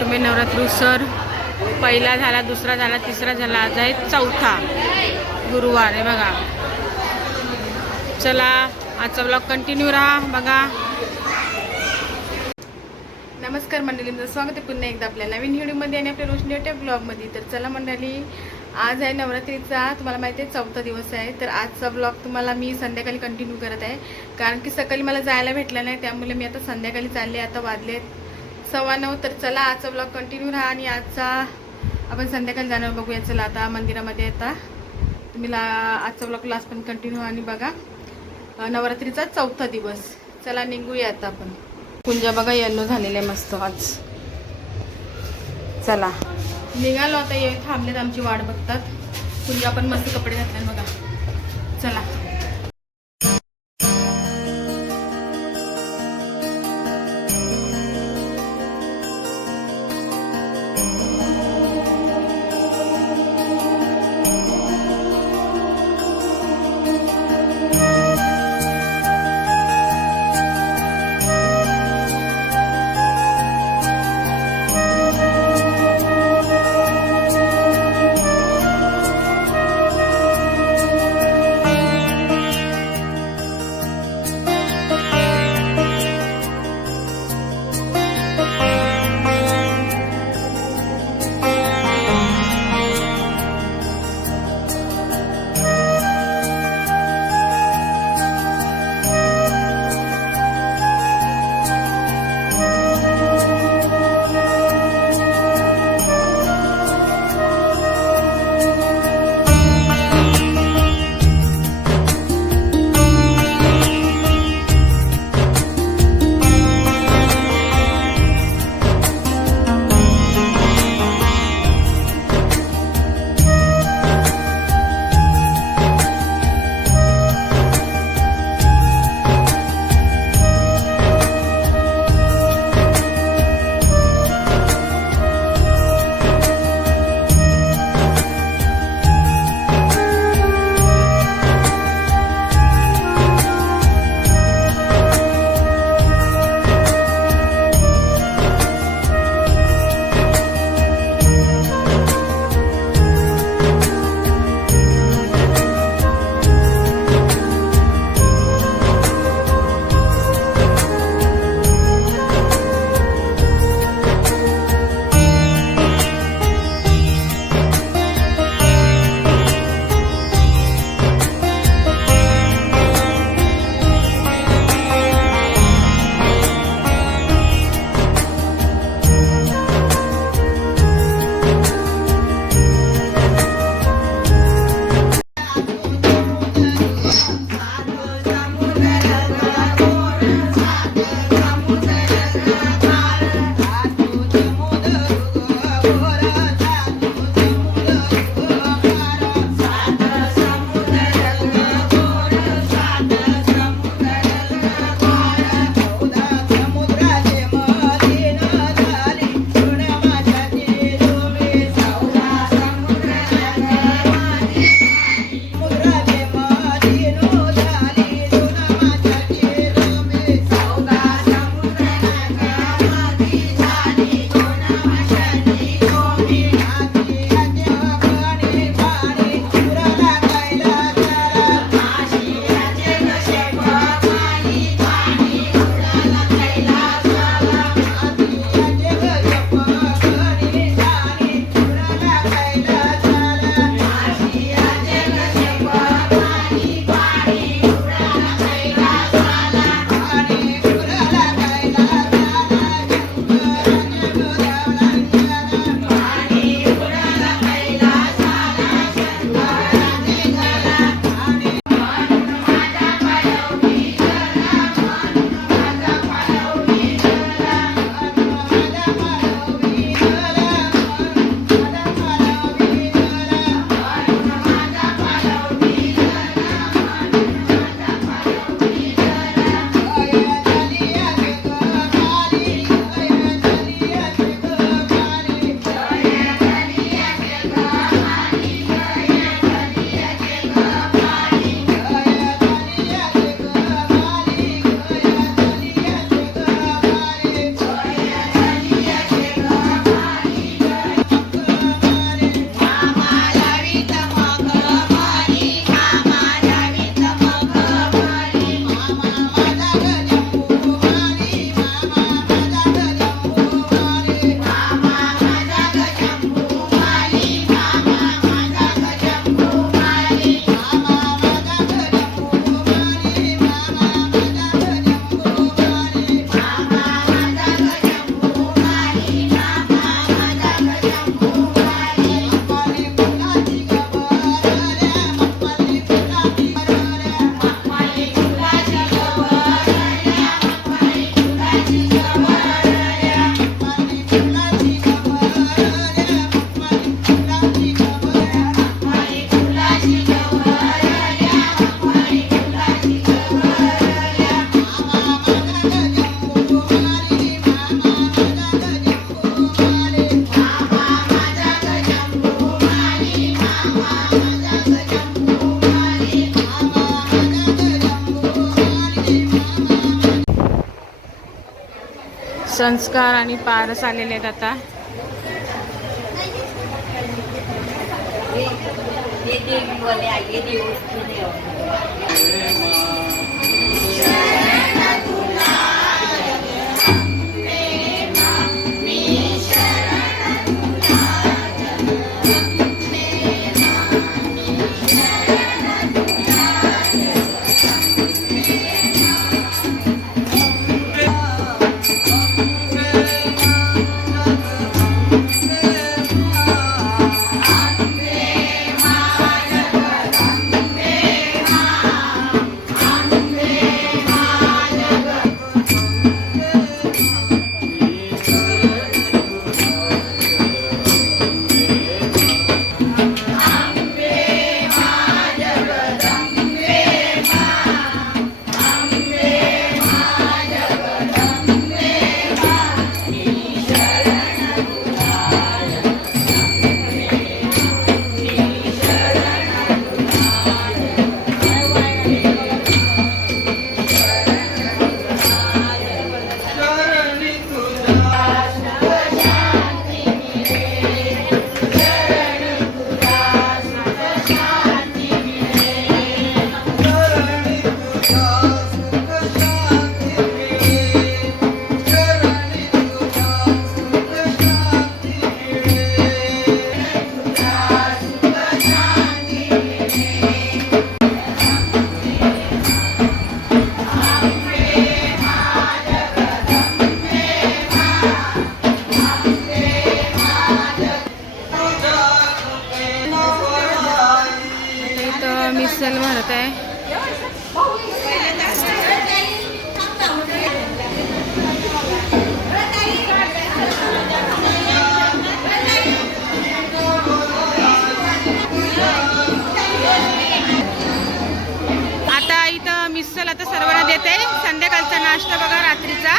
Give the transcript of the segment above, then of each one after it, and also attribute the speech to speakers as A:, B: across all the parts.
A: नवरात्रोत्सव पहिला झाला दुसरा झाला तिसरा झाला आज आहे चौथा गुरुवार आहे बघा. चला आजचा ब्लॉग कंटिन्यू राहा बघा. नमस्कार मंडळींचं स्वागत आहे पुन्हा एकदा आपल्या नवीन व्हिडिओमध्ये आणि आपल्या रोशनी वाट्या ब्लॉगमध्ये तर चला मंडळी आज आहे नवरात्रीचा तुम्हाला माहिती आहे चौथा दिवस आहे. तर आजचा ब्लॉग तुम्हाला मी संध्याकाळी कंटिन्यू करत आहे. कारण की सकाळी मला जायला भेटलं नाही त्यामुळे मी आता संध्याकाळी चालले आता वाजले सव्वा नऊ तर चला आजचा ब्लॉग कंटिन्यू राहा आणि आजचा आपण संध्याकाळी जाणार बघूया. चला आता मंदिरामध्ये येता तुम्ही ला आजचा ब्लॉग लास्ट पण कंटिन्यू आणि बघा. नवरात्रीचा चौथा दिवस. चला निघूया आता आपण. कुंजा बघा येल्लो झालेले मस्त आज. चला. निघालो आता ये थांबलेत आमची वाट बघतात. कुंजा पण मस्त कपडे घातले बघा. चला. संस्कार आणि पारस आलेले आहेत आता.
B: ये देव
A: संध्याकाळचा नाश्ता बघा रात्रीचा.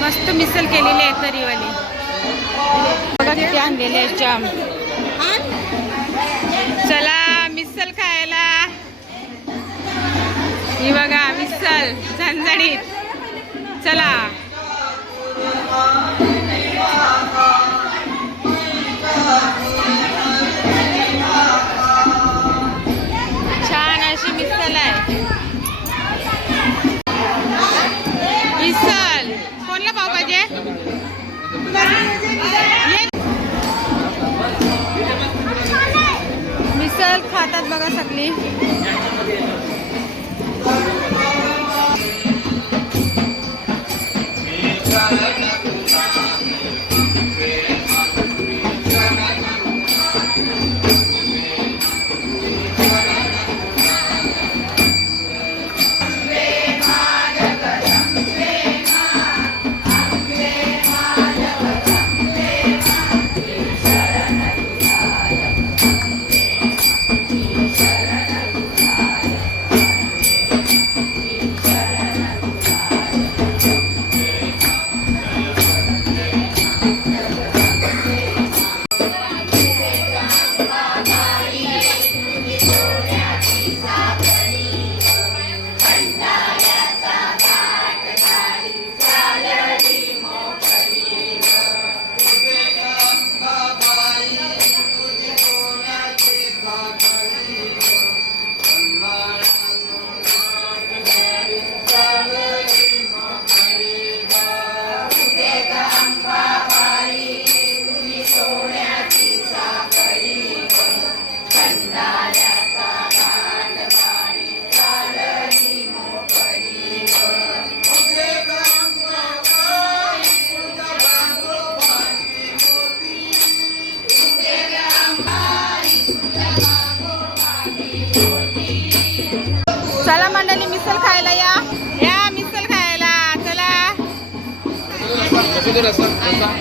A: मस्त मिसल केलेली आहे तरीवाली. बघा किती आणलेले आहे जाम. चला मिसल खायला. ही बघा मिसल झणझणीत. चला. मिसल बघा सगळी. हे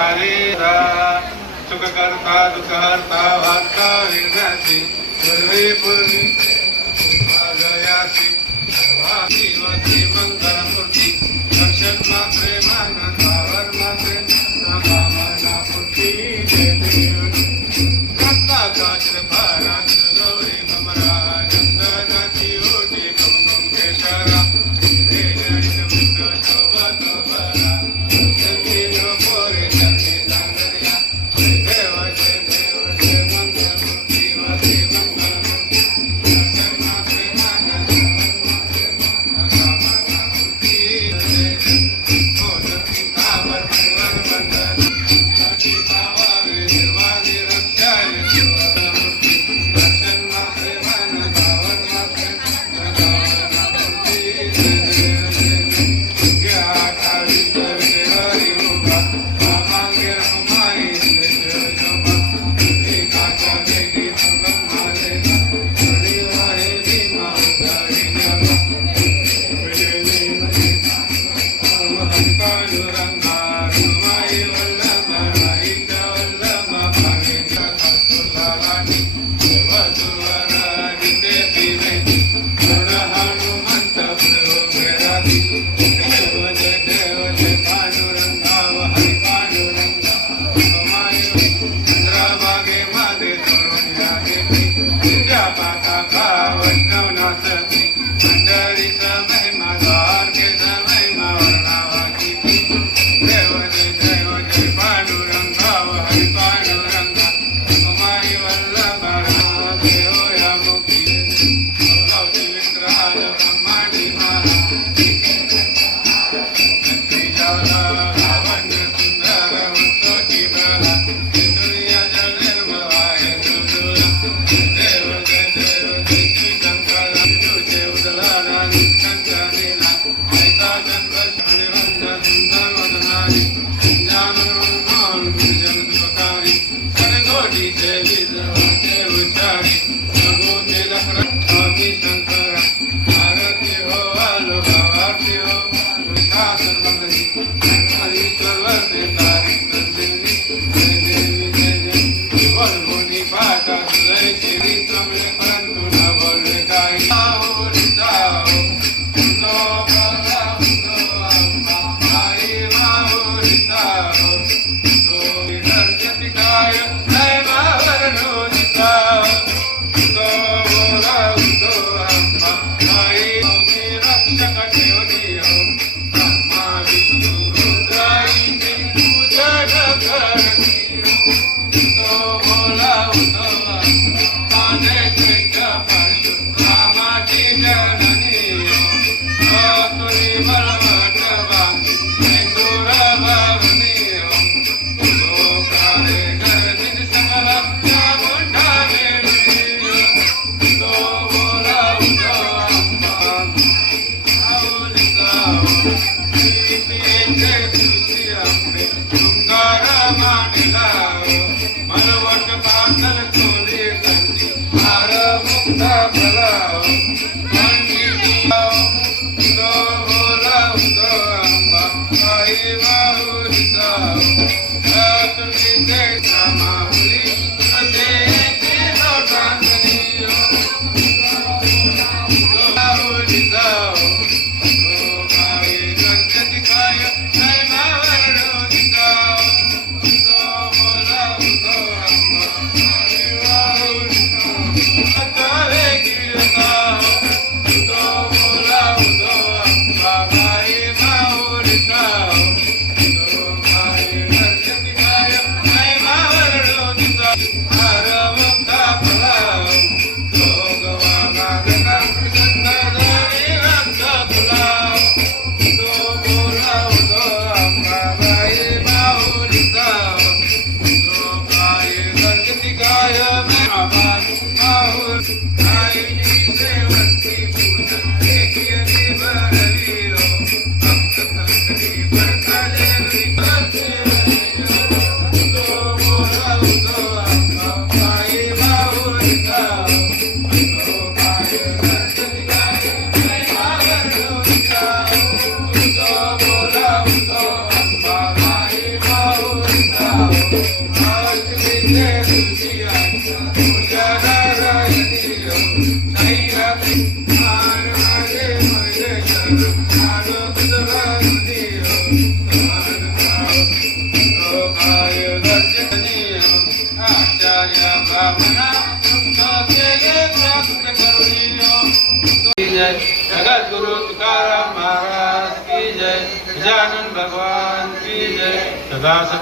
C: વીરા સુખ કરતા દુઃખ હરતા વાર્તા વિરજાસી પૂર્વે પૂર્વી ગયા સર્વાસી વતી મંગળ મૂર્તિ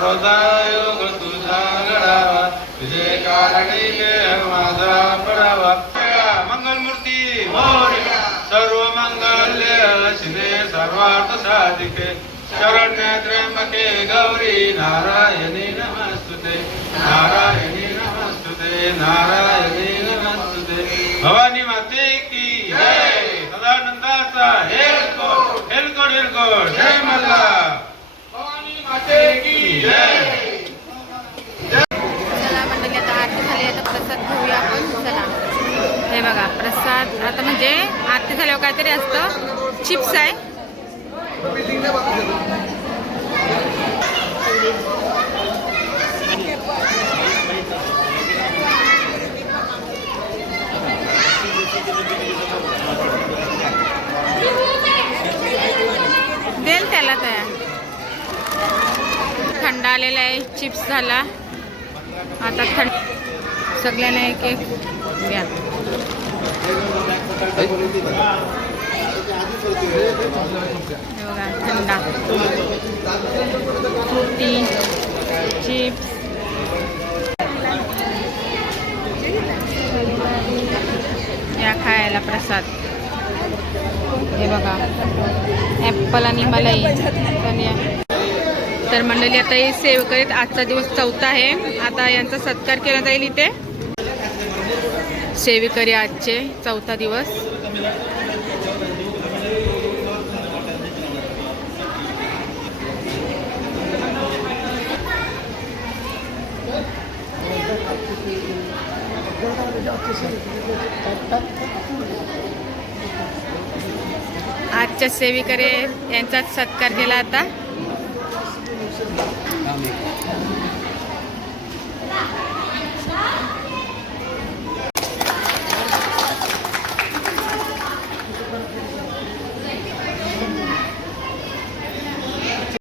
C: योग तुझा घडावा तुझे कारणी के माझा पडावा मंगल मूर्ती सर्व मंगल्य शिवे सर्वार्थ साधिके। शरण्य त्र्यंबके गौरी नारायणी नमस्तुते। नारायणी नमस्तुते नारायणी नमस्तुते। भवानी माते की जय। सदानंदाचा हेलकोट हेलकोट हेलकोट। जय मल्ला भवानी
A: चला मंडळी आता आरती झाली आता प्रसाद घेऊया आपण. चला. हे बघा प्रसाद आता म्हणजे आरती झाल्यावर काहीतरी असतं. चिप्स आहे. झालेला आहे. चिप्स झाला. आता थंड सगळ्यांना एक एक घ्या बघा थंडा. फ्रुटी चिप्स या खायला प्रसाद. हे बघा. ॲप्पल आणि मलाई. पण या तर मंडळी आता हे सेव करीत आजचा दिवस चौथा आहे. आता यांचा सत्कार केला जाईल इथे. सेवेकरी आजचे चौथा दिवस. आजच्या सेविकरे यांचा सत्कार केला आता.